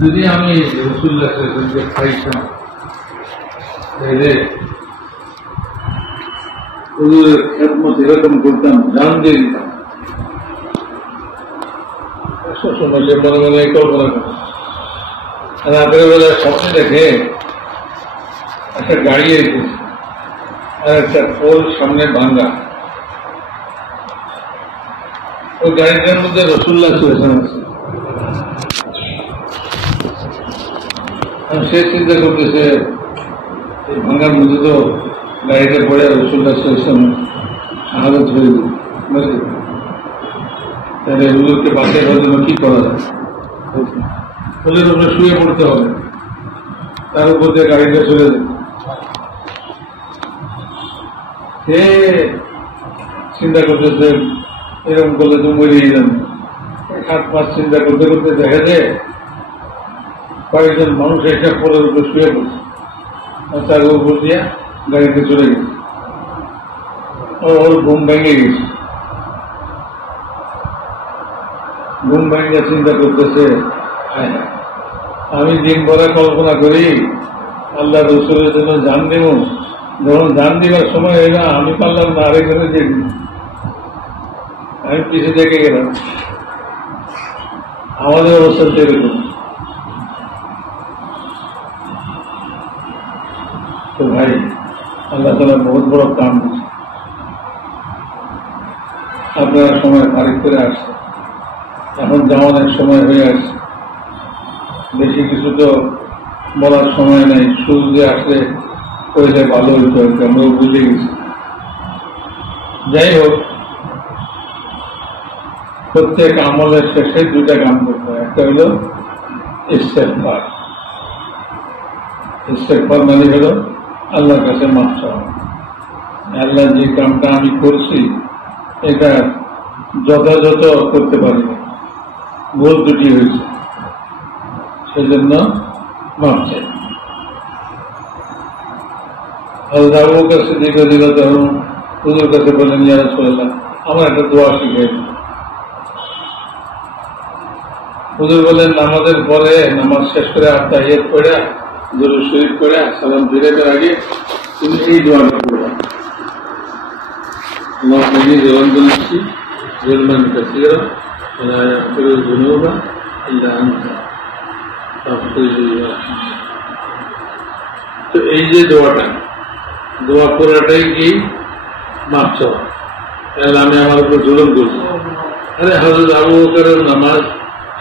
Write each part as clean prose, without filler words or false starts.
যদি আমি রাসূলুল্লাহকে খাইতাম তাহলে হুজুরের খেদমত এরকম করতাম, জান দিয়ে দিতাম। সবসময় সে মনে মনে কল্পনা করে রাতের বেলায় স্বপ্নে দেখে একটা গাড়ি এসেছে আর একটা পোল সামনে ভাঙ্গা, ওই গাড়িটার মধ্যে রাসূলুল্লাহ সাল্লাল্লাহু আলাইহি ওয়াসাল্লাম। সে চিন্তা করতেছে এই ভাঙ্গার মধ্যে তো গাড়িটা পড়ে রাসূলুল্লাহ সাল্লাল্লাহু আলাইহি ওয়াসাল্লাম শাহাদাত হয়ে যাবে, তাহলে হুজুরকে বাঁচিয়ে রাখার জন্য কি করা যায়? হুজুর ওপরে শুয়ে পড়তে হবে, তার উপর দিয়ে গাড়িটা চলে যাবে। সে চিন্তা করতেছে এরকম করলে তো মরিয়ে যাবে। 7 মাস চিন্তা করতে করতে দেখা যায় কয়েকজন মানুষ একটা পোলের উপরে শুয়ে পড়ছে, তার উপর দিয়ে গাড়িতে চলে গেছে। ওর ঘুম ভেঙে গেছে। ঘুম ভেঙে চিন্তা করতেছে আমি দিন ভরা কল্পনা করি আল্লাহ রসুলের জন্য জান দেব, যখন জান দিবার সময় হয় না আমি পারলাম না, আরেকজনে দিয়ে দিই, আমি কিছু দেখে গেলাম। আমাদের অবস্থা এরকম। তো ভাই আল্লাহ তাআলা বহুত বড় কাম দিচ্ছে। আপনারা সময় ফারিক করে আসছে, এখন জামানের সময় হয়ে আসছে, বেশি কিছু তো বলার সময় নাই। সূর্য আসলে কইলে ভালো হইতে হইতে আমরাও বুঝে গেছি। যাই হোক, প্রত্যেক আমলের শেষে 2টা কাম করতে হয়। একটা হল ইস্তেগফার। ইস্তেগফার মানে হল আল্লাহর কাছে মাফ চাওয়া। আল্লাহ যে কামটা আমি করছি এটা যথাযথ করতে পারি না, ভুল ত্রুটি হয়েছে, সেজন্য মাফ চাই। আবু বকর সিদ্দিক রাদিয়াল্লাহু তাআলা হুজুর কাছে বললেন, ইয়া রাসূলুল্লাহ আমার একটা দোয়া শিখিয়ে দিন। হুজুর বললেন, নামাজের পরে নামাজ শেষ করে তাহিয়াত পড়ে দুরূদ শরীফ পড়ে সালাম ফিরানোর আগে তুমি এই দোয়াটা পড়বা, আল্লাহুম্মা ইন্নী যালামতু নাফসি যুলমান কাসীরা ওয়া লা ইয়াগফিরুয যুনুবা ইল্লা আনতা ফাগফির লি ওয়ারহামনি। তো এই যে দোয়াটা, দোয়া করাটাই কি মাফ চাওয়া। তাহলে আমি আমার উপর জুলুম করছি। আরে হযরত আবু বকরের নামাজ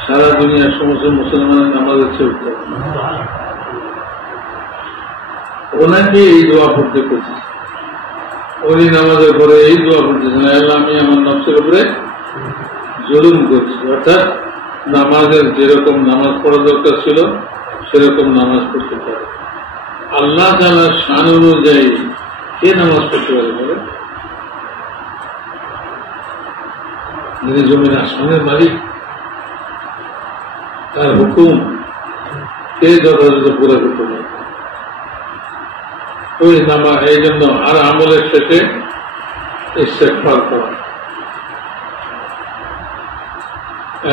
সারা দুনিয়ার সমস্ত মুসলমানের নামাজের চেয়ে উত্তম। ওনাকে এই দোয়া পড়তে করছি, উনি নামাজের পরে এই দোয়া পড়তেছেন, আল্লাহ আমি আমার নফসের উপরে জুলুম করছি। অর্থাৎ নামাজের যেরকম নামাজ পড়া দরকার ছিল সেরকম নামাজ পড়তে পারে। আল্লাহ তাআলার শান অনুযায়ী কে নামাজ পড়তে পারে বলে? যিনি জমির আসমানের মালিক, তার হুকুম কে যথাযথ পুরো করতে পারে? ওই নামা এই জন্য আর আমলের শেষে ইস্তেগফার করা।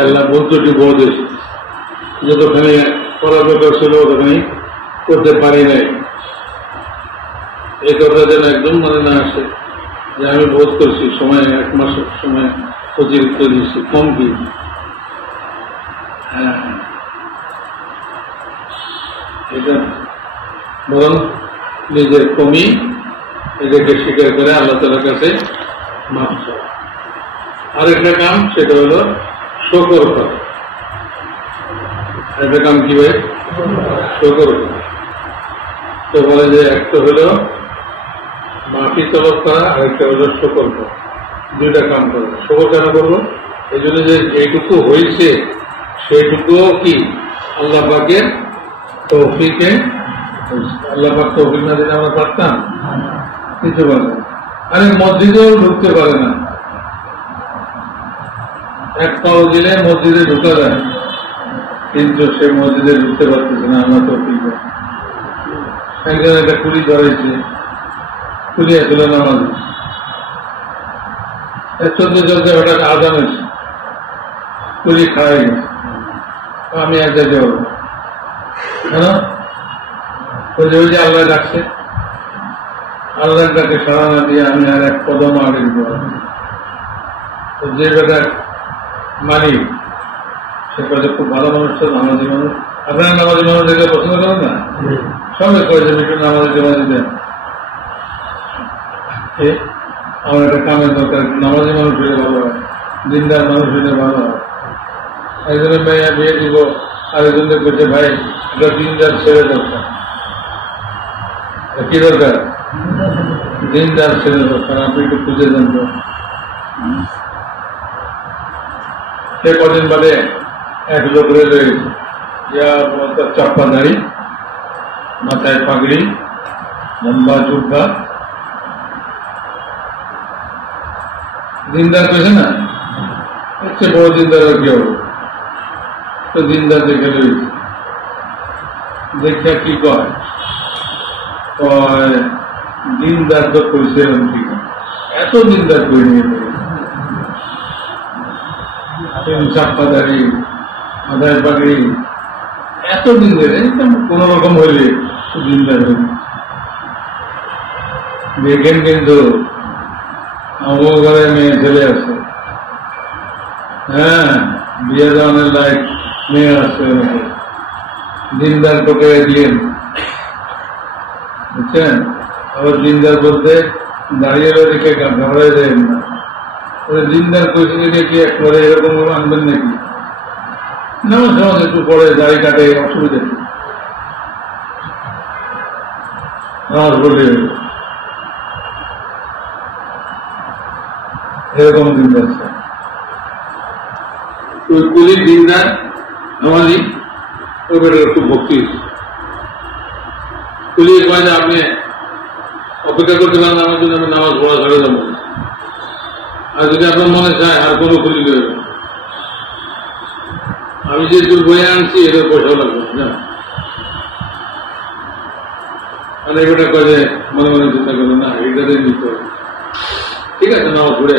আল্লাহ বন্ধুটি বোধ হয়েছে, যতখানি করা দরকার ছিল ওখানে করতে পারি নাই, এই কথা যেন একদম মনে না আসে যে আমি বোধ করছি সময় 1 মাসের সময় অতিরিক্ত দিচ্ছি, কম কি। এটা বরং নিজের কমি এটাকে স্বীকার করে আল্লাহ তাআলার কাছে মাফ চাওয়া। আরেকটা কাম সেটা হলো শুকর করা। একটা কাম কি ভাই? শুকর করা। তো বলে যে একটা হলো মাফি তলব করা, আরেকটা হলো শুকর করা। 2টা কাম করবো। শুকর কেন করবো? এই জন্য যে এইটুকু হয়েছে সেইটুকুও কি আল্লাহ পাকের তৌফিকে। আল্লাহ পাক তৌফিক না দিলে আমরা পারতাম কিছু পারে না। আরে মসজিদেও ঢুকতে পারে না, এক পাও দিলে মসজিদে ঢুকা যায়, কিন্তু সে মসজিদে ঢুকতে পারতেছে না। আমরা তৌফিক একজন একটা কুড়ি ধরেছে, কুড়ি আসলে নামাজ চলতে চলতে হঠাৎ আজান হয়েছে, কুড়ি খাওয়াই গেছে। আমি এক জায়গায় কেন? ওই যে আল্লাহ ডাকছে, আল্লাহর ডাকে সাড়া না দিয়ে আমি আর এক কদম আগে দিতে পারবো না। তো যে বেটা মানি সে কাজে খুব ভালো মানুষ, তো নামাজি মানুষ। আপনারা নামাজি মানুষ দেখে পছন্দ করেন না? সঙ্গে করে দেবেন একটু নামাজি জমাজি দেন, আমার একটা কামের দরকার, নামাজি মানুষ হলে ভালো হয়, দিনদার মানুষ হলে ভালো হয়। একজনের মেয়ে বিয়ে দিব, আরেকজনকে বলছে ভাই এটা দিনদার ছেলে দরকার। কি দরকার? দিনদার ছেলে দরকার, আপনি একটু খুঁজে দেন তো। সে কদিন বাদে এক লোক রয়ে গেছে, চাপ্পা দাড়ি, মাথায় পাগড়ি, লম্বা জুব্বা, দিনদার পেয়েছে না? হচ্ছে বড় দিনদার আর কি হবে? তো দিনদার দেখে রয়েছে, দেখে কি কয় দিনদার তো করেছিলাম ঠিক, এত দিনদার করে নিয়ে চাপ্পা দাড়ি, মাথায় পাগড়ি, এত দিনদার, কোন রকম হইলে দিনদার হইলে দেখেন। কিন্তু আমার ঘরে মেয়ে ছেলে আছে, হ্যাঁ বিয়ে দেওয়ানের লাইক মেয়ে আছে, দিনদার টোকে দিলেন, বুঝছেন? আবার দিনদার বলতে দাঁড়িয়ে রেখে ঘাবড়াই দেন না, দিনদার কইছে দেখে কি একবারে এরকম আনবেন নাকি? নামাজ সমাজ একটু পরে দাড়ি কাটে, অসুবিধা নেই, নামাজ পড়লে এরকম দিনদার চাই। ওই কুলির দিনদার নামাজি ওই বেটার একটু ভক্তি, কুলিয়ে কয় যে আপনি অপেক্ষা করতে পারেন আমার জন্য, আমি নামাজ পড়া ছেড়ে যাবো, আর যদি আপনার মনে চায় আর কোনো খুলি দেবে, আমি যে দূর বয়ে আনছি এদের পয়সাও লাগবে না। মানে এটা করে মনে মনে চিন্তা করবে না, এটাতে নিতে হবে, ঠিক আছে নামাজ পড়ে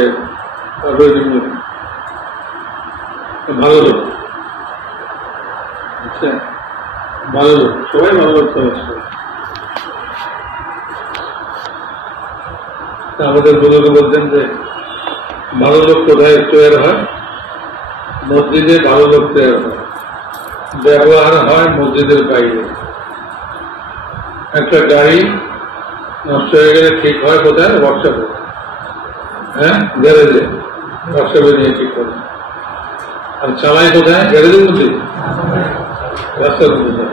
তারপরে ভালো লোক, আচ্ছা ভালো লোক, সবাই ভালো লোক। আমাদের গুলোকে বলছেন যে ভালো লোক কোথায় তৈরি হয়? মসজিদে ভালো লোক তৈরি হয়, ব্যবহার হয় মসজিদের বাইরে। একটা গাড়ি নষ্ট হয়ে গেলে ঠিক হয় কোথায়? ওয়ার্কশপে, হ্যাঁ গ্যারেজে, ওয়ার্কশপে নিয়ে ঠিক করে। আর চালাই কোথায়? গ্যারেজের মধ্যে, রাস্তার মধ্যে।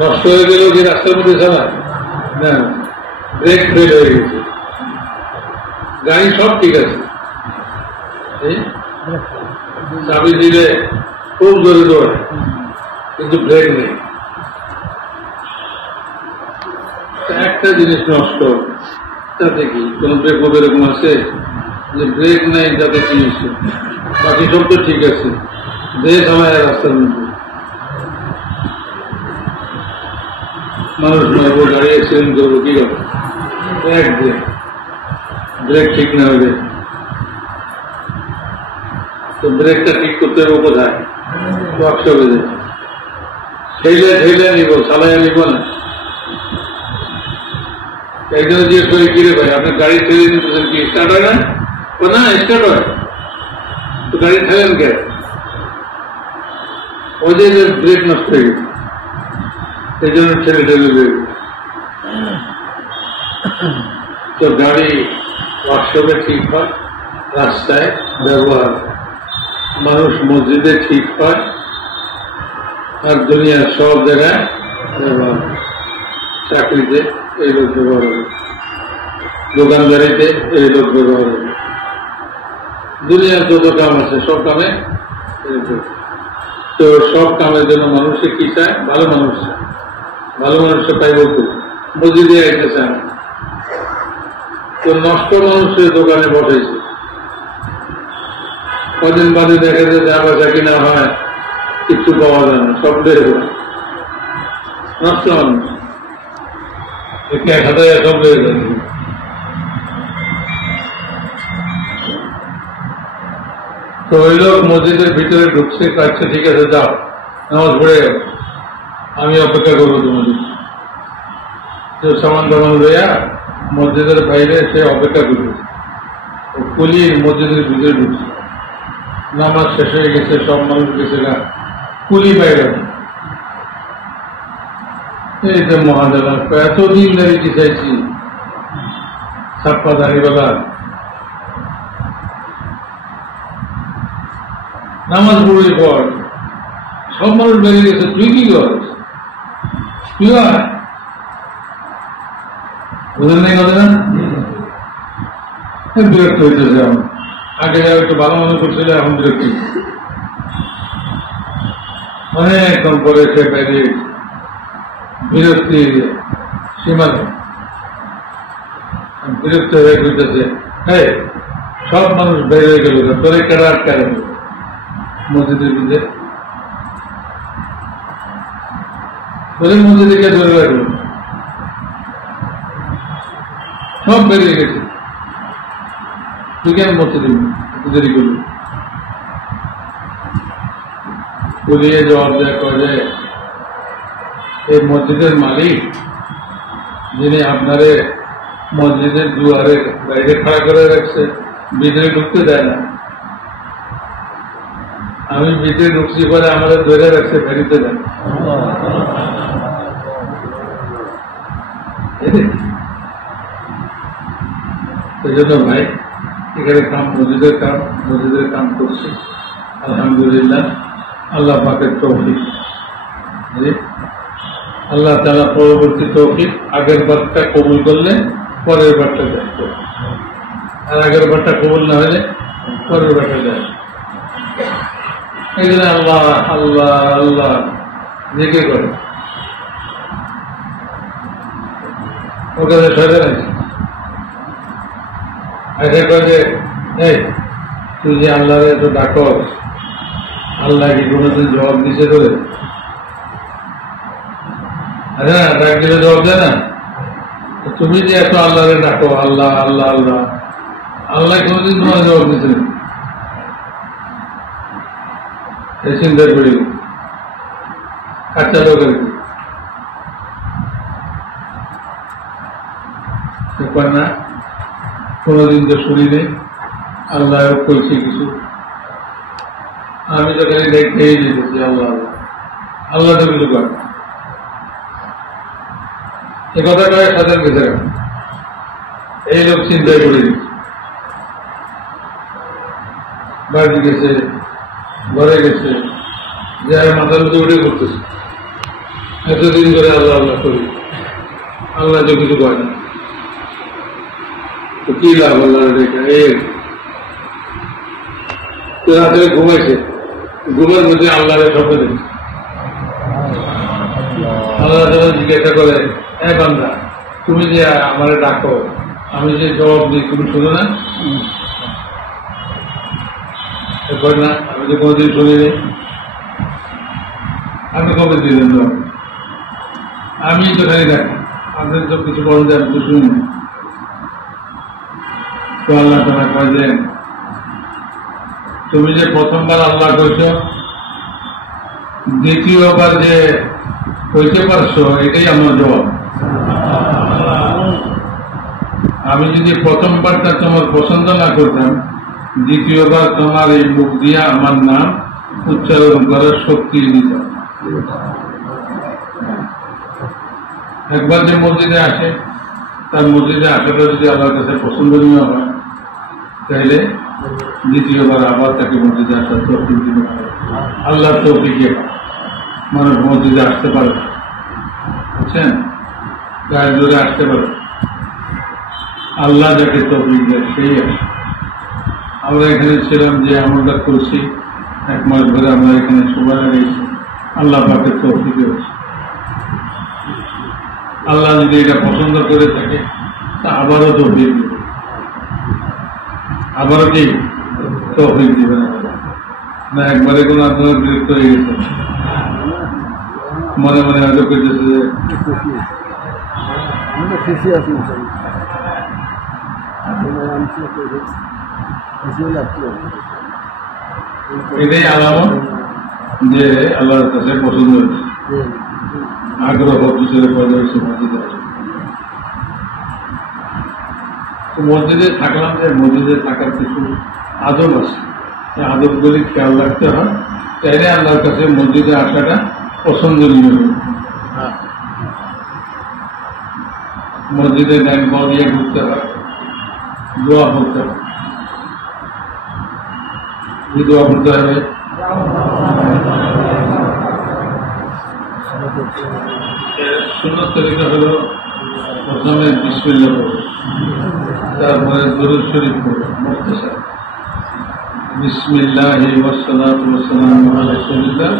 নষ্ট হয়ে গেলেও কি রাস্তার মধ্যে চালায় না? ব্রেক ফেল হয়ে গেছে, গাড়ি সব ঠিক আছে, চাবি দিলে খুব জোরে দৌড়ে, কিন্তু ব্রেক নেই। একটা জিনিস নষ্ট, তাতে কি কোন ব্রেক এরকম আছে যে ব্রেক নেই, যাতে কি হচ্ছে? বাকি সব তো ঠিক আছে, ব্রেক হয় রাস্তার মধ্যে। মানুষ নয় গাড়ি অ্যাক্সিডেন্ট করবো, কি হবে? ব্রেক ঠিক না হলে তো ব্রেকটা ঠিক করতে হবে কোথায়? ওয়ার্কশপে যায়, ঠেলে ঠেলে নিব, চালাই নিব না। একজন জিজ্ঞেস করে কিরে ভাই আপনার গাড়ি ঠেলে নিতেছেন কি, স্টার্ট হয় না? না স্টার্ট হয় তো গাড়ি ঠেলেন কে? ওই যে ব্রেক নষ্ট হয়ে গেছে, এই জন্য ঠেলে ঠেলে বের। তো গাড়ি ওয়ার্কশপে ঠিক হয়, রাস্তায় ব্যবহার, মানুষ মসজিদে ঠিক হয়, আর দুনিয়ার সব জায়গায় ব্যবহার। চাকরিতে এই লোক ব্যবহার হবে, দোকানদারিতে এই লোক ব্যবহার হবে, দুনিয়ার যত কাম আছে সব কামে। তো সব কামের জন্য মানুষে কি চায়? ভালো মানুষ চায়। ভালো মানুষের তাই বলতো মসজিদে আইতে চায়। তো নষ্ট মানুষের দোকানে বসেছে, কদিন বাদে দেখা যায় যা বেচা কিনা হয় কিছু পাওয়া যায় না, সব বেড়ে যায়। নষ্ট মানুষ এক হাজার সব বেড়ে যায়। তো ওই লোক মসজিদের ভিতরে ঢুকছে, কাছে ঠিক আছে যাও, নামাজ পড়ে আমি অপেক্ষা করবো তোমাদের। সামান টামান লইয়া মসজিদের বাইরে সে অপেক্ষা করবে। কুলি মসজিদের ভিতরে ঢুকছে, নামাজ শেষ হয়ে গেছে, সব মানুষ গেছে না, কুলি বাইরে। এই যে মহাজালা, এতদিন দাঁড়িয়ে চাইছি ছাপ্পা দাঁড়িয়েবেলা নামাজ পড়ে পর সব মানুষ বেরিয়ে গেছে, তুই কি কর? তুই বুঝলেন নাই কথা না? বিরক্ত হইতেছে আমার। আগে একটু ভালো মনে করছিল, এখন বিরক্তি। অনেকক্ষণ পরে সে বেরিয়ে বিরক্তি সীমা বিরক্ত হয়ে ঘুরতেছে। হ্যাঁ, সব মানুষ বের হয়ে গেল, তোরে কেডা আটকায় মসজিদের দিকে, তোরে মসজিদে ধরে রাখলো, সব বেরিয়ে গেছে, তুই কেন মসজিদে দেরি করলি? বলিয়ে জবাব দেয় করে, এই মসজিদের মালিক যিনি আপনারে মসজিদের দুয়ারে বাইরে খাড়া করে রাখছে, ভিতরে ঢুকতে দেয় না। আমি ভিতরে ঢুকছি পরে আমাদের ধরে রাখছে, বেরিতে দেয়। এই জন্য ভাই এখানে কাম মসজিদের কাম করছি, আলহামদুলিল্লাহ, আল্লাহ পাকের তৌফিক। আল্লাহ তাআলা পরবর্তী তৌফিক, আগের বারটা কবুল করলে পরের বারটা দেয়, আর আগের বারটা কবুল না হলে পরের বারটা দেয়। এই জন্য আল্লাহ আল্লাহ আল্লাহ জিকির করে। ওখানে সজাগ আছে, আশা করে এই তুই যে আল্লাহরে এত ডাকো, আল্লাহ কি কোনোদিন জবাব দিছে করে? হ্যাঁ, ডাক দিলে জবাব দেয় না। তুমি যে এত আল্লাহরে ডাকো, আল্লাহ আল্লাহ আল্লাহ, আল্লাহ কোনোদিন তোমার জবাব দিচ্ছে? এই চিন্তা করি কাচ্চা লোকের না, কোনোদিন তো শুনিনি আল্লাহ করছি কিছু, আমি তো খালি দেখেই দিতেছি আল্লাহ আল্লাহ, আল্লাহ তো কিছু করে। এ কথাটা সাথে গেছে, এই লোক চিন্তায় করে দিচ্ছে, বাড়ি গেছে, ঘরে গেছে, যে মাথার মধ্যে উঠে করতেছে, এতদিন ধরে আল্লাহ আল্লাহ করি, আল্লাহ তো কিছু করে না, তো কি লাভ আল্লাহ দেখা? রাত্রে ঘুমাইছে, ঘুমের মধ্যে আল্লাহরে স্বপ্ন দেখছে, আল্লাহ জিজ্ঞাসা করে, হ্যাঁ বান্দা, তুমি যে আমারে ডাকো, আমি যে জবাব দিই, তুমি শুনো না? না, আমি তো কোনোদিন শুনিনি। আমি কবে দিলেন জবাব? আমি তো খালি ডাকি, আপনি তো কিছু বলেন যে আমি তো শুনি। তো আল্লাহ তারা কয় যে তুমি যে প্রথমবার আল্লাহ কইছ, দ্বিতীয়বার যে কইতে পারছো, এটাই আমার জবাব। আমি যদি প্রথমবারটা তোমার পছন্দ না করতাম, দ্বিতীয়বার তোমার এই মুখ দিয়ে আমার নাম উচ্চারণ করার শক্তি দিতাম। একবার যে মসজিদে আসে, তার মসজিদে আসাটা যদি আল্লাহর কাছে পছন্দনীয় হয়, তাহলে দ্বিতীয়বার আবার তাকে মসজিদে আসার তৌফিক দিতে পারে। আল্লাহর তৌফিকে মানুষ মসজিদে আসতে পারে, বুঝছেন? গায়ে জোরে আসতে পারে, আল্লাহ যাকে তৌফিক দেয় সেই আসে। আমরা এখানে ছিলাম, যে আমলটা করছি, 1 মাস ধরে আমরা এখানে সময় রয়েছি, আল্লাহ পাকের তৌফিকে হচ্ছে। আল্লাহ যদি এটা পছন্দ করে থাকে, তা আবারও তৌফিক দেবে, আবারও কি তৌফিক দিবে না। একবারে কোনো আপনার বিরক্ত হয়ে গেছে, মনে মনে হয়তো করতেছে যে এটাই আলামত যে আল্লাহর কাছে পছন্দ হয়েছে, আগ্রহ পিছনে পয়দা হয়েছে মসজিদে আসে। মসজিদে থাকলাম যে মসজিদে থাকার কিছু আদব আছে, আদবগুলি খেয়াল রাখতে হয়, তাইলে আল্লাহর কাছে মসজিদে আসাটা পছন্দনীয়। মসজিদে ডান পাও দিয়ে ঘুরতে হয়, দোয়া করতে হয়। কি দোয়া করতে হবে? সুন্নত তরিকা হলো প্রথমে বিসমিল্লাহ পড়ো, তারপরে দরুদ শরীফ পড়ো মুখতাসার, বিসমিল্লাহি ওয়াসসালাতু ওয়াসসালামু আলা রাসূলিল্লাহ,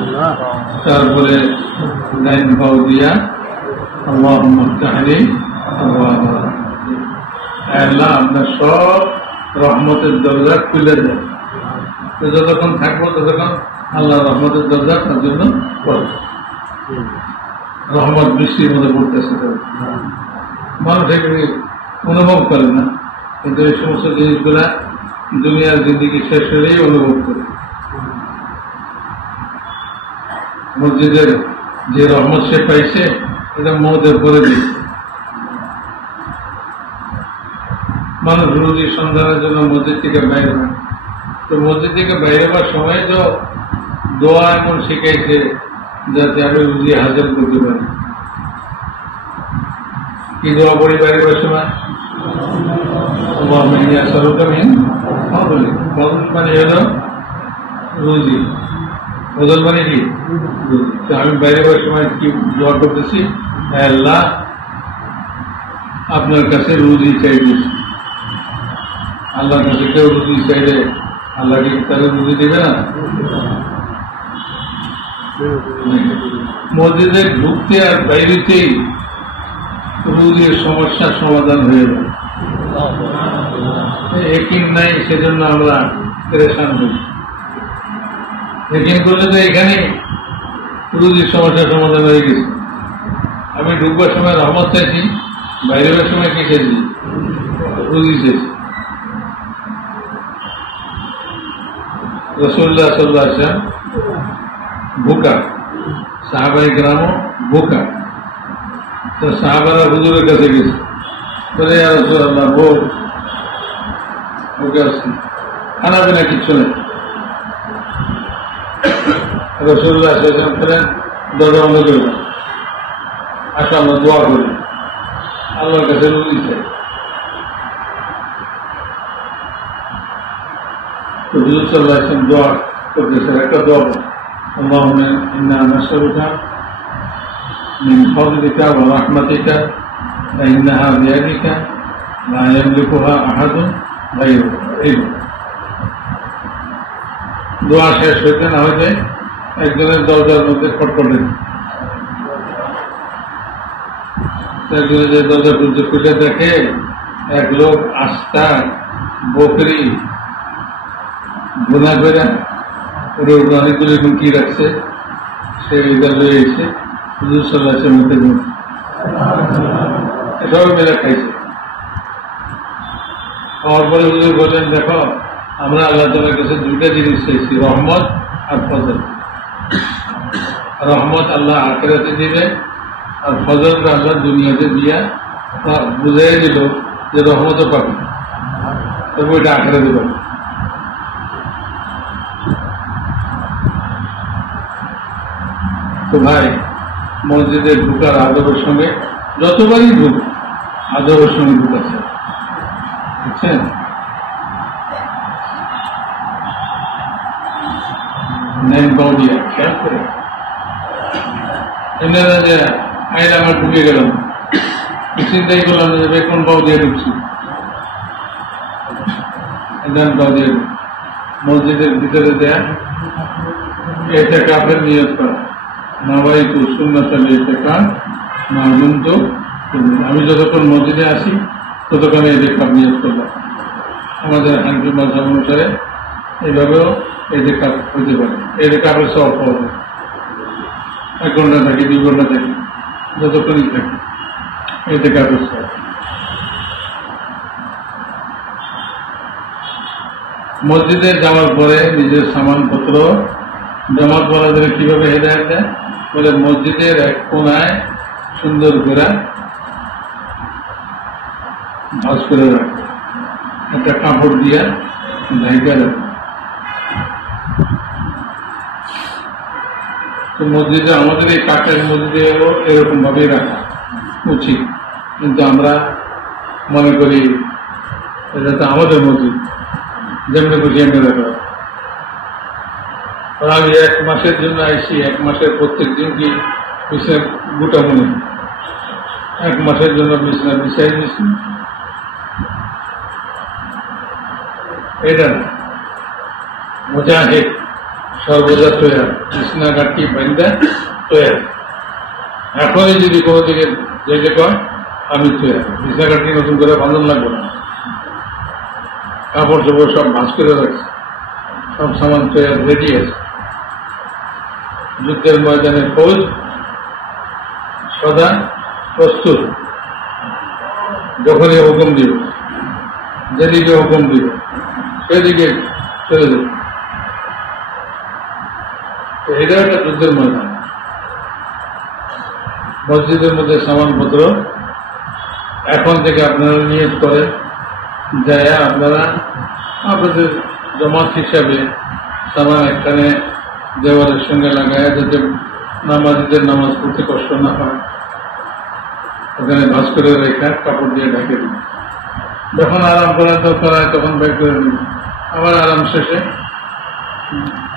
তারপরে ডাইন পাও দিয়া আল্লাহুম্মা ইফতাহলি আবওয়াবা, আল্লাহ আপনার সব রহমতের দরজা খুলে দেন। যতক্ষণ থাকবো ততক্ষণ আল্লাহ রহমতের দরজা তার জন্য করবে। রহমত বৃষ্টির মধ্যে পড়তেছে, মানুষ এগুলি অনুভব করে না, কিন্তু এই সমস্ত জিনিসগুলা দুনিয়ার জিন্দিগি শেষ হলেই অনুভব করে। মসজিদের যে রহমত সে পাইছে এটা মৌতের পরে দিচ্ছে। মানুষ রুজি সন্ধানের জন্য মসজিদ থেকে বাইরে হয়, তো মসজিদ থেকে বাইরে হওয়ার সময় তো দোয়া এমন শিখাইছে যাতে আমি রুজি হাসিল করতে পারি। কি দোয়া পড়ি বাইরে হওয়ার সময়? মানে হলো রুজি, বদল মানে কি? তো আমি বাইরে হওয়ার সময় কি দোয়া করতেছি? আল্লাহ আপনার কাছে রুজি চাইতেছি। আল্লাহর কাছে কেউ রুজি চাইলে আল্লাহ কি তাকে রুজি দেবে না? মসজিদে ঢুকতে আর বাইরেতেই রুজির সমস্যার সমাধান হয়ে যায়। একিন নাই, সেজন্য আমরা পরেশান হই। একিন করলে তো এখানে রুজির সমস্যার সমাধান হয়ে গেছে। আমি ঢুকবার সময় রহমত চাইছি, বাইরে হওয়ার সময় কি চাইছি? রুজি চাইছি। রাসূলুল্লাহ সাল্লাল্লাহু আলাইহি ওয়াসাল্লাম ভুকা, সাহাবায়ে কেরামও ভুকা, তো সাহাবারা হুজুরের কাছে গেছে, বলে ইয়া রাসূলুল্লাহ ভুকে আসছি, খানা পিনা কিচ্ছু নেই। রাসূলুল্লাহ সাল্লাল্লাহু আলাইহি ওয়াসাল্লাম বলেন দরজা বন্ধ করে দাও, আসো আমরা দোয়া করি, আল্লাহর কাছে রুজি চাই। তো হুজুর সাল্লাল্লাহু আলাইহি ওয়াসাল্লাম দোয়া করতেছেন, একটা দোয়া করেন, আল্লাহুম্মা ইন্না নাসআলুকা মিন ফাদলিকা ওয়া রাহমাতিকা ফা ইন্নাহা বিয়াদিকা লা ইয়ামলিকুহা আহাদুন গায়রুকা। এই দোয়া শেষ হইতে না হইতে একজনের দরজার মধ্যে খটখটে, একজনের যে দরজা খুঁজে দেখে এক লোক আস্থা বকরি গুনা করে ওর অনেকগুলি হুমকি রাখছে, সে এটা লয়ে এসে হুজুর সাল্লাল্লাহু আলাইহি ওয়াসাল্লামের মুখে সবাই মিলে খাইছে। খাওয়ার পরে হুজুর বললেন, দেখো আমরা আল্লাহ তাআলার কাছে দুইটা জিনিস চাইছি, রহমত আর ফজল। রহমত আল্লাহ আখিরাতে দিবে, আর ফজলটা আল্লাহ দুনিয়াতে দিয়া বুঝাই দিল যে রহমতও পাবে, তবু এটা আখিরাতে পাবে। তো ভাই, মসজিদে ঢুকার আদবের সঙ্গে যতবারই ঢুক আদবের সঙ্গে ঢুকাচ্ছে, বুঝছেন? নেন বাউডিয়া খেয়াল করে এনারা যে আইন আমার ঢুকে গেলাম, চিন্তাই করলাম যে কোন বাউডিয়া ঢুকছি, নেন বাউডিয়া মসজিদের ভিতরে দেয়া এটা কাফের নিয়ত করা, নাওয়াইতু সুন্নাতাল ইতিকাফ মা দুমতু, আমি যতক্ষণ মসজিদে আসি ততক্ষণ ইতিকাফ নিয়ত করলাম। আমাদের হানাফি মাযহাব অনুসারে এইভাবেও ইতিকাফ হতে পারে, ইতিকাফের সওয়াব পাওয়া যায়। 1 ঘন্টা থাকি, 2 ঘন্টা থাকি, যতক্ষণই থাকি ইতিকাফের সওয়াব। মসজিদে যাওয়ার পরে নিজের সামানপত্র জামাত ওয়ালাদের কিভাবে হেদায়েত দেয় বলে মসজিদের এক কোনায় সুন্দর করে ভাঁজ করে রাখবে, একটা কাপড় দিয়ে ঢেকে রাখবে। তো মসজিদে আমাদের এই কাঠের মসজিদেও এরকম ভাবেই রাখা উচিত, কিন্তু আমরা মনে করি এটা তো আমাদের মসজিদ, যেমনি খুশি এমনি রাখা। আমি 1 মাসের জন্য আইসি, 1 মাসের প্রত্যেক দিন কি বিছানা গোটা মনে 1 মাসের জন্য বিছানা বিছাই দিচ্ছি, এটা না। মুজাহিদ সর্বদা তৈরি, বিছানা কাটি বান্ধা তৈরি। এখনই যদি কোনো দিকে যেতে কয় আমি তৈরি, বিছানা কাটি নতুন করে বাঁধন লাগবে না, কাপড় চোপড় সব ভাঁজ করে রাখছে, সব সামান তৈরি রেডি আছে। যুদ্ধের ময়দানে ফৌজ সদা প্রস্তুত, যখনই হুকুম দিব, যেদিকে হুকুম দিব সেদিকে চলে যাবে। এটা একটা যুদ্ধের ময়দান। মসজিদের মধ্যে সামানপত্র এখন থেকে আপনারা নিয়োগ করেন, যায় আপনারা আপনাদের জমাত হিসাবে সামান একখানে দেওয়ালের সঙ্গে লাগায়, যাতে নামাজিদের নামাজ পড়তে কষ্ট না হয়, ওখানে ভাঁজ করে রেখে কাপড় দিয়ে ঢেকে দিন। যখন আরাম করার দরকার হয় তখন বের করে দিন, আবার আরাম শেষে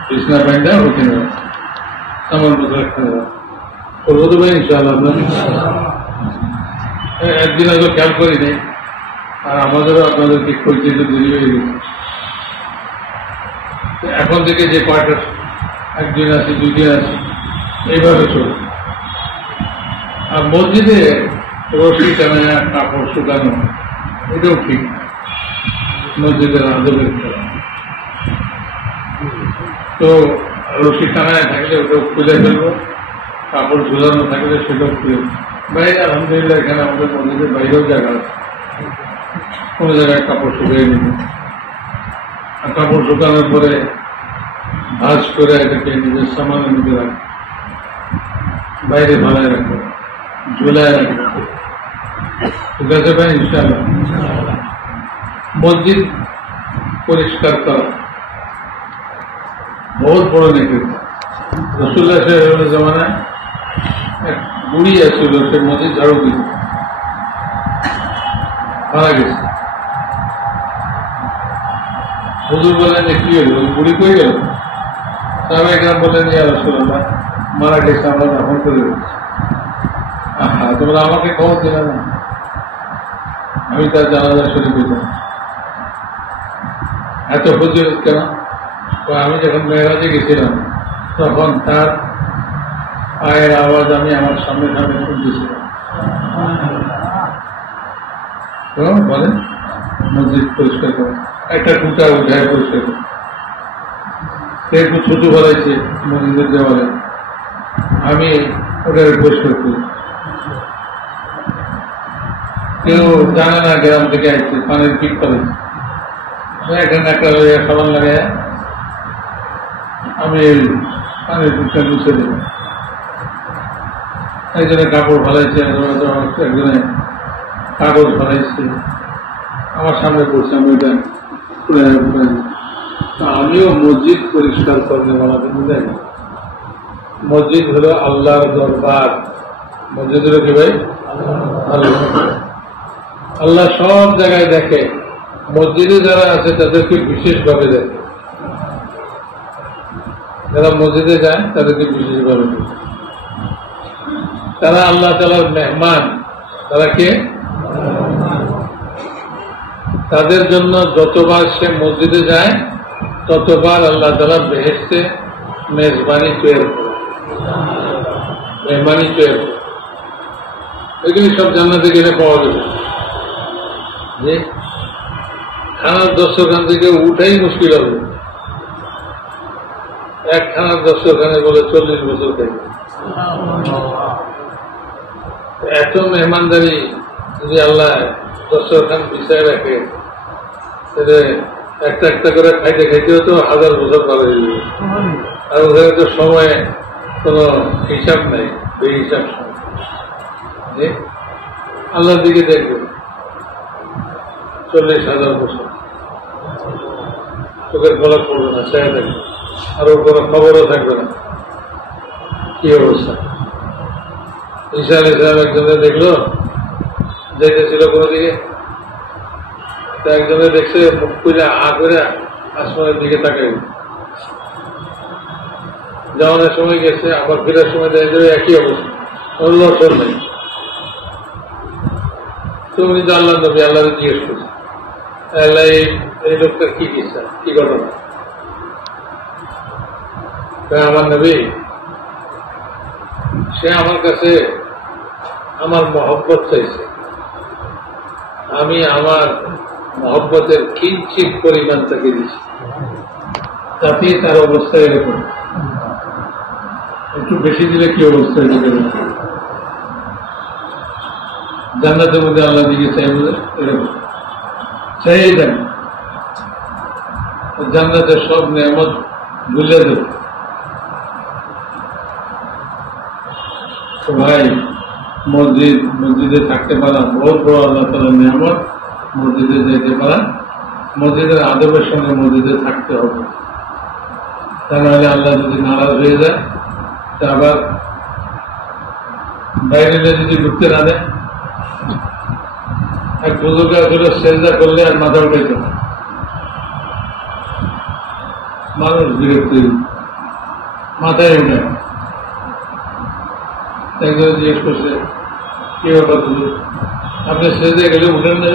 বিছনা বাইন্দা ওখানে সামান পত্র একখানে করবো তো ভাই ইনশাআল্লাহ। একদিন আগে খেয়াল করি নেই, আর আমাদেরও আপনাদেরকে করতে একটু দেরি হয়ে গেছে। এখন থেকে যে কয়টা 1 দিন আছে 2 দিন আছে এইভাবে চলবে। আর মসজিদে রশি টানা কাপড় শুকানো এটাও ঠিক না, মসজিদের আদবের খেলা। তো রশি টানায় থাকলে ওটাও খুলে ফেলবো, কাপড় ঝুলানো থাকলে সেটাও খুলে। বাইরে আলহামদুলিল্লাহ এখানে আমাদের মসজিদের বাইরেও জায়গা আছে, কোনো জায়গায় কাপড় শুকিয়ে নিব, আর কাপড় শুকানোর পরে ভাঁজ করে এটাকে নিজের সামানের মধ্যে রাখবে, বাইরে ভাড়ায় রাখবে, ঝুলায় রাখবে। ঠিক আছে ভাই ইনশাআল্লাহ। মসজিদ পরিষ্কার করা বহুত বড় নেতৃত্ব। রাসূলুল্লাহ সাল্লাল্লাহু আলাইহি ওয়াসাল্লামের জামানায় এক বুড়ি আসছিল, সে মসজিদ ঝাড়ু দিত, মারা গেছে। হুজুর বললেন যে কি হলো, বুড়ি কই গেল? সাহাবায়ে কেরাম বললেন ইয়া রাসূলুল্লাহ মারা গেছে, আমরা দাফন করে দিচ্ছি। আহা, তোমরা আমাকে খবর দিলে না, আমি তার জানাজা শরীফ হইতাম। এত ফজিলত কেন? আমি যখন মেরাজে গেছিলাম তখন তার পায়ের আওয়াজ আমি আমার সামনে সামনে শুনতেছিলাম। বলেন মসজিদ পরিষ্কার করে, একটা খুঁটা উঠায় পরিষ্কার করে, সে একটু ছোট বাড়াইছে মসজিদের দেওয়ালে, আমি ওটা পরিষ্কার করি। কেউ জানে না গ্রাম থেকে আসছে, পানির পিক পালাইছে, এখানে একটা সাবান লাগাই আমি পানির পিকটা মুছে দেব। একজনে কাপড় ফালাইছে, একজনে কাগজ ফালাইছে, আমার সামনে পড়ছে, আমি ওইটা আমিও মসজিদ পরিষ্কার করলে আমাদের মধ্যে। মসজিদ হলো আল্লাহর দরবার, মসজিদ হলো কি ভাই আল্লাহ। আল্লাহ সব জায়গায় দেখে, মসজিদে যারা আছে তাদেরকে বিশেষভাবে দেখে, যারা মসজিদে যায় তাদেরকে বিশেষভাবে দেখে। তারা আল্লাহ তাআলার মেহমান। তারা কে? তাদের জন্য যতবার সে মসজিদে যায় ততবার আল্লাহ তাআলা বেহেশতে মেজবানি তৈরি করে, মেহমানি তৈরি করে। এগুলি সব জান্নাতে গেলে পাওয়া যাবে। যে খানার দস্তরখান থেকে উঠাই মুশকিল হবে, এক খানার দস্তরখানে বলে 40 বছর থেকে। এত মেহমানদারি যদি আল্লাহ দস্তরখান বিছায় রাখে, তাহলে একটা একটা করে খাইতে খাইতেও তো 1000 বছর পার হয়ে যাবে। আর ওখানে তো সময়ে কোনো হিসাব নেই, এই হিসাব সময় আল্লাহর দিকে দেখবে 40,000 বছর চোখের পলক পড়বে না, চেয়ে থাকবে, আর ওর কোনো খবরও থাকবে না। কি অবস্থা! ঈসা আলাইহিস সালাম একজনে দেখলো, যাইতেছিল কোনো দিকে, তা একজনে দেখছে মুখ খুলে করে আসমানের দিকে তাকাই, যাওয়ানোর সময় গেছে, আবার ফেরার সময় দেখা যাবে একই অবস্থা, কোনো লক্ষণ নেই। তুমি তো আল্লাহ নবী, আল্লাহকে জিজ্ঞেস করছো, আল্লাহ এই লোকটার কি ইচ্ছা, কি ঘটনা? আমার নবী, সে আমার কাছে আমার মহব্বত চাইছে, আমি আমার মহব্বতের কিঞ্চিত পরিমাণ তাকে দিচ্ছি, তাতেই তার অবস্থা এরকম। একটু বেশি দিলে কি অবস্থা হয়ে যাবে? জান্নাতের মধ্যে আল্লাহ দিকে চাইবে এরকম, চাই দেন জান্নাতের সব নিয়ামত ভুলে দেব। তো ভাই, মসজিদে থাকতে পারা বহুত বড় আল্লাহ তাআলার নিয়ামত। মসজিদে যেতে পারা, মসজিদের আদবের সঙ্গে মসজিদে থাকতে হবে, তা নাহলে আল্লাহ যদি নারাজ হয়ে যায়, তা আবার বাইরে যদি ঢুকতে না দেয়। এক বুজুর্গ আসলে সেজদা করলে আর মাথা উঠাইত না, মানুষ বিরক্তি মাথায় উঠে। একজন জিজ্ঞেস করছে, কি ব্যাপার হুজুর, আপনি সেজদা গেলে উঠেন না?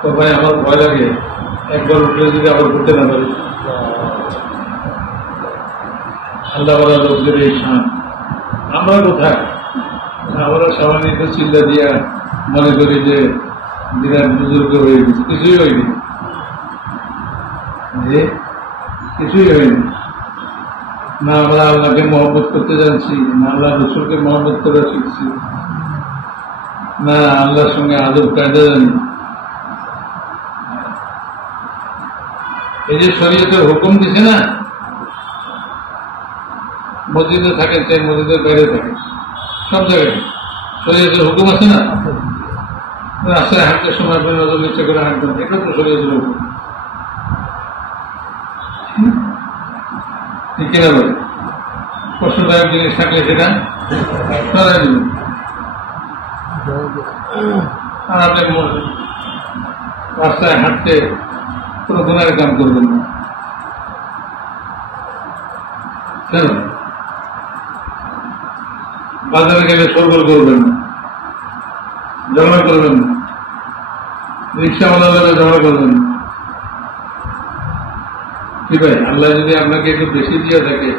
তো ভাই, আমার ভয় লাগে, একবার উঠলে যদি আবার উঠতে না পারি। আল্লাহ বলা লোকদের এই শান, আমরা কোথায়? আমরা সামান্য চিন্তা দিয়া মনে করি যে বিরাট বুজুর্গ হয়ে গেছে, কিছুই হয়নি, কিছুই হয়নি। না আমরা আল্লাহকে মহব্বত করতে জানছি, না আল্লাহ রসুলকে মহব্বত করে শিখছি, না আল্লাহর সঙ্গে আদব কায়দা জানি। এই যে শরীয়তের হুকুম দিছে না, মসজিদে থাকে চাই মসজিদের বাইরে থাকে, সব জায়গায় শরীয়তের হুকুম আছে না। রাস্তায় হাঁটতে সময় আপনি নজর নিচে করে হাঁটবেন, এটা তো শরীয়তের হুকুম, ঠিক কিনা বলে? কষ্টদায়ক জিনিস থাকলে সেটা সরাই দেবেন, আর আপনি রাস্তায় হাঁটতে কোনো গুনাহের কাম করবেন না। কেন? বাজারে গেলে সরগোল করবেন না, ঝগড়া করবেন না, রিক্সাওয়ালা লোকের ঝগড়া করবেন না। কি ভাই, আল্লাহ যদি আপনাকে একটু বেশি দিয়ে থাকে,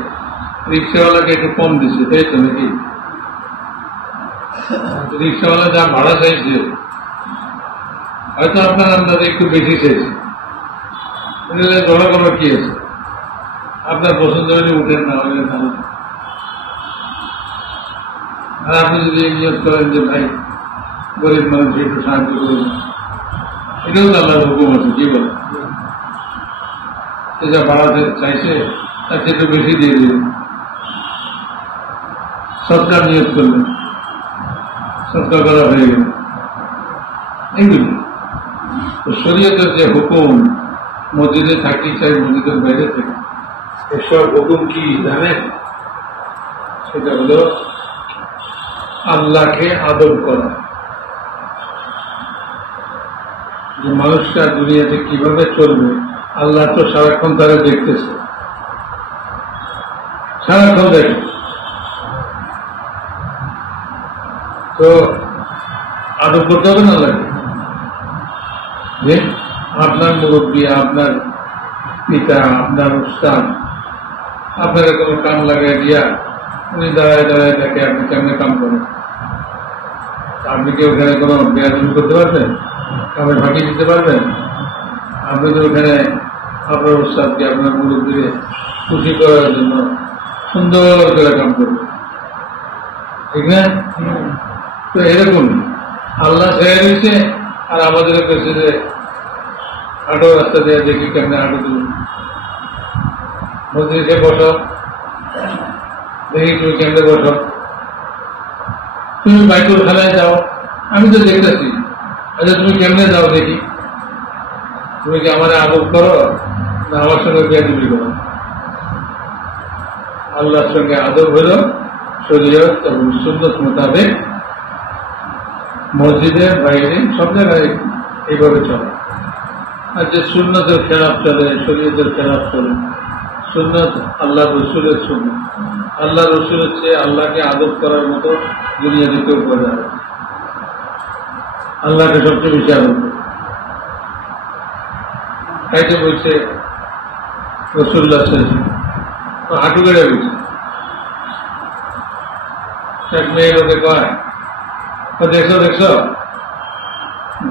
রিক্সাওয়ালাকে একটু কম দিচ্ছে, তাই তো নাকি? রিক্সাওয়ালা যা ভাড়া চাইছে, হয়তো আপনার আন্দাজে একটু বেশি চাইছে, ঝগড়া করার কি আছে? আপনার পছন্দ হলে উঠেন, না হলে না। আর আপনি যদি নিয়োগ করেন যে ভাই গরিব মানুষকে একটু সাহায্য করবেন, এটাও তো আল্লাহর হুকুম আছে। কি বলে? যা বাড়াতে চাইছে তার একটু বেশি দিয়ে দিলেন, সরকার নিয়োগ করলেন, সরকার করা হয়ে গেল। এগুলি শরীয়তের যে হুকুম, মসজিদে থাকি চাই মসজিদের বাইরে থেকে, এসব হুকুম কি জানেন? সেটা হল আল্লাহকে আদব করা। যে মানুষটা দুনিয়াতে কিভাবে চলবে, আল্লাহ তো সারাক্ষণ তারা দেখতেছে, সারাক্ষণ দেখে। তো আদব করতে হবে না আল্লাহকে। যে আপনার মুরব্বী, আপনার পিতা, আপনার উস্তাদ আপনারা কোনো কাম লাগাই দিয়া উনি দাঁড়ায় দাঁড়ায় দেখে আপনি কেমনে কাম করেন। আপনি কি ওখানে কোনো বেয়াদবি করতে পারবেন? কামে ফাঁকি দিতে পারবেন? আপনি তো ওখানে আপনার উস্তাদকে, আপনার মুরব্বীকে খুশি করার জন্য সুন্দর করে কাম করবেন, ঠিক না? তো এরকম আল্লাহ ছেড়ে দিয়েছে, আর আমাদের কাছে যে হাঁটো রাস্তা দিয়ে দেখি কেমনে হাঁটো দিল। মসজিদে বসো, দেখি তুমি কেন্দ্রে বসো, তুমি বাইতুল খানায় যাও, আমি তো দেখতেছি, আচ্ছা তুমি কেমনে যাও দেখি, তুমি কি আমার আদব করো না আমার সঙ্গে বেয়াদবি করো? আল্লাহর সঙ্গে আদব হল শরীয়ত এবং সুন্নাত মোতাবেক মসজিদের বাইরে সব জায়গায় এইভাবে চলে। আর যে সুন্নতের খেলাফ চলে, শরীয়তের খেলাফ চলে, সুন্নত আল্লাহ রসুলের সুন্নত, আল্লাহ রসুলের চেয়ে আল্লাহকে আদব করার মতো দুনিয়াতে কেউ করে যাবে, আল্লাহকে সবচেয়ে বেশি আদব করে। তাই তো বলছে রসুল্লাহ হাঁটু বেড়ে বলছে, এক মেয়ে লোকে কয়, দেখছো দেখছো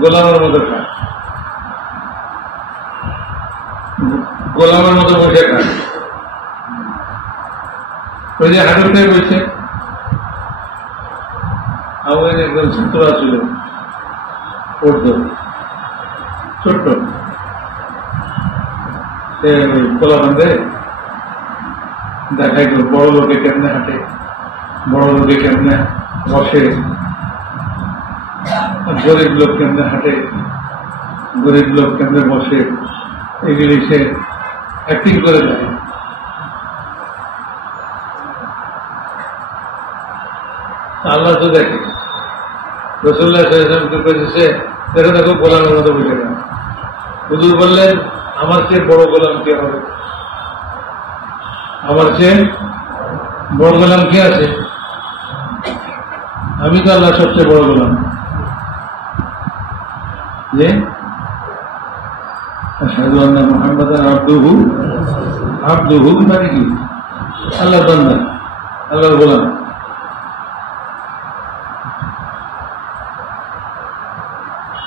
গোলামের মতো খায়, গোলামের মতো বসে খায়। ওই যে হাঁটুতে বলছে, আমার একজন ছাত্র ছিল পড়তো, ছোট্ট, সে ওই কোলাবান্ধে দেখাই বড় লোকে কেমনে হাঁটে, বড় লোকে কেমনে বসে, গরিব লোক কেমনে হাঁটে, গরিব লোক কেমনে বসে, এগুলি সে অ্যাক্টিং করে দেয়। আল্লাহ তো দেখে, রসুল্লাহ করেছে দেখো দেখো গোলামের মতো বসে গেল। হুজুর বললেন আমার চেয়ে বড় গোলাম কে হবে, আমার চেয়ে বড় গোলাম কে আছে? আমি তো আল্লাহ সবচেয়ে বড় গোলাম। যে আশহাদু আন্না মুহাম্মাদান আবদুহু, আবদুহু মানে কি? আল্লাহর বান্দা, আল্লাহর গোলাম।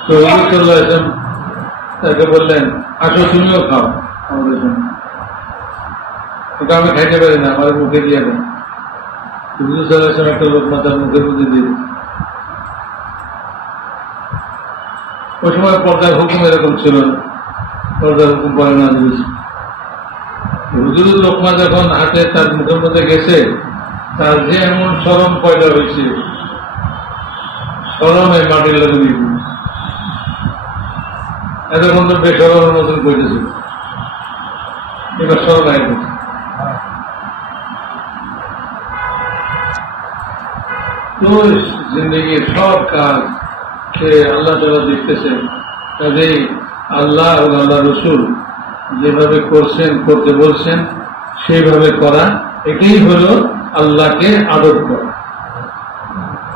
তো তাকে বললেন আসো তুমিও খাও আমাদের জন্য, আমি খাইতে পারি না, আমার মুখে দিয়ে দেন। একটা লোক মাথার মুখের মধ্যে দিয়ে দিন। ওই সময় পর্দার হুকুম এরকম ছিল না, পর্দার হুকুম পরে না দিয়েছে। হুজুরের লোকমা যখন হাতে তার মুখের মধ্যে গেছে, তার যে এমন শরম পয়দা হয়েছে, শরমে মাটির লোক দিয়ে এতক্ষণ তো বেসরমের মতন করেছিল, এবার সরম আয় করছে। তো জিন্দগির সব কাজ সে আল্লাহ তাআলা দেখতেছেন, কাজেই আল্লাহ এবং আল্লাহ রসুল যেভাবে করছেন, করতে বলছেন সেইভাবে করা, এটাই হল আল্লাহকে আদর করা।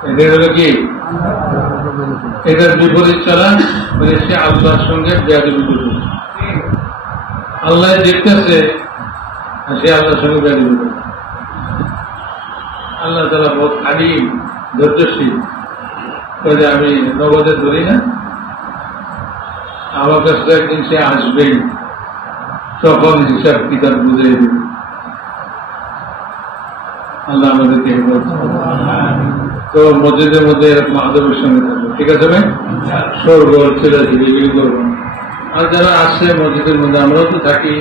এটাই হল কি? এটার বিপরীত চলা মানে সে আল্লাহর সঙ্গে বেয়াদবি করছে। আল্লাহ দেখতেছে আর সে আল্লাহর সঙ্গে বেয়াদবি করছে। আল্লাহ তাআলা বহুত আলিম, ধৈর্যশীল। আমি নগদে ধরি না, আমার কাছে একদিন সে আসবেই, তখন হিসাব কিতাব বুঝে দেবে। আল্লাহ আমাদেরকে তো মসজিদের মধ্যে এরকম আদবের সঙ্গে থাকবো, ঠিক আছে ভাই? সরগোল ছেলে এগুলি করবো। আর যারা আসছে মসজিদের মধ্যে, আমরাও তো থাকি,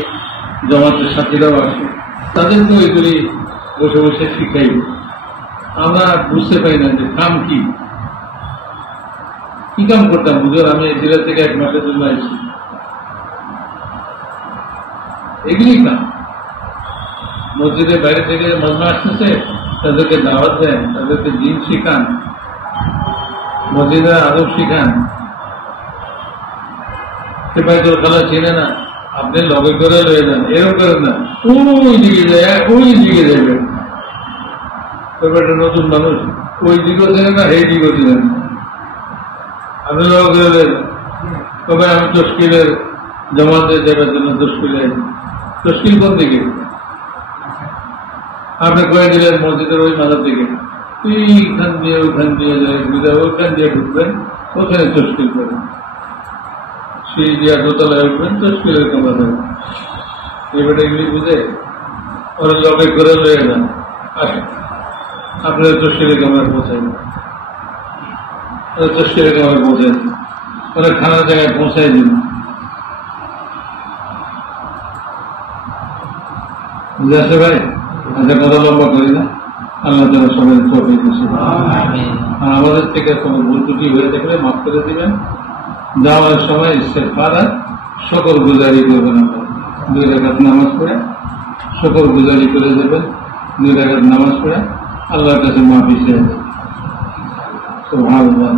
জমাতের সাথীরাও আসে, তাদেরকে এগুলি বসে বসে শিখাই। আমরা বুঝতে পারি না যে কাম কি কাম করতাম। হুজুর আমি এই জেলা থেকে 1 মাসের জন্য আসছি, এগুলি কাম। মসজিদের বাইরে থেকে মজমা আসতেছে, তাদেরকে দাওয়াত দেন, তাদেরকে দিন শিখান, মসজিদের আদব শিখান। সে বাইতুল খালা চিনে না, আপনি লগে করে লয়ে যান, এরকম করেন না, ওই দিকে যায়, ওই দিকে যাবে। তবে একটা নতুন মানুষ ওই দিকেও ছিলেন না, এই দিকেও ছিলেন না, আপনি লগে করে লয়ে যান। তবে আমি তশকিলের জমাতে যাবার জন্য তশকিল কোন দিকে? আপনি কয়ে দিলেন মসজিদের ওই মাথার দিকে, এইখান দিয়ে ওইখান দিয়ে যায়, ওইখান দিয়ে ঢুকবেন, ওখানে তশকিল করবেন, সেই দিয়া দোতলায় উঠবেন, তশকিলের কামরা দেবেন। এবারে এগুলি বুঝে ওরা লগে করে লয়ে যান, আসেন আপনার তশকিলের কামরায় পৌঁছাই, তশকিলের কামরায় পৌঁছাই, ওরা খানার জায়গায় পৌঁছাই দিন। বুঝে আসে ভাই? আচ্ছা, কথা লম্বা করি না। আল্লাহ তাআলা সবাই তৌফিক দিয়েছে। আর আমাদের থেকে কোনো ভুল ত্রুটি হয়ে থাকলে মাফ করে দিবেন। যাওয়ার সময় ইস্তেগফার আর শুকর গুজারি করবেন। 2 রাকাত নামাজ পড়ে শুকর গুজারি করে দেবেন। 2 রাকাত নামাজ পড়ে আল্লাহর কাছে মাফি চেয়ে সুবহানাল্লাহ।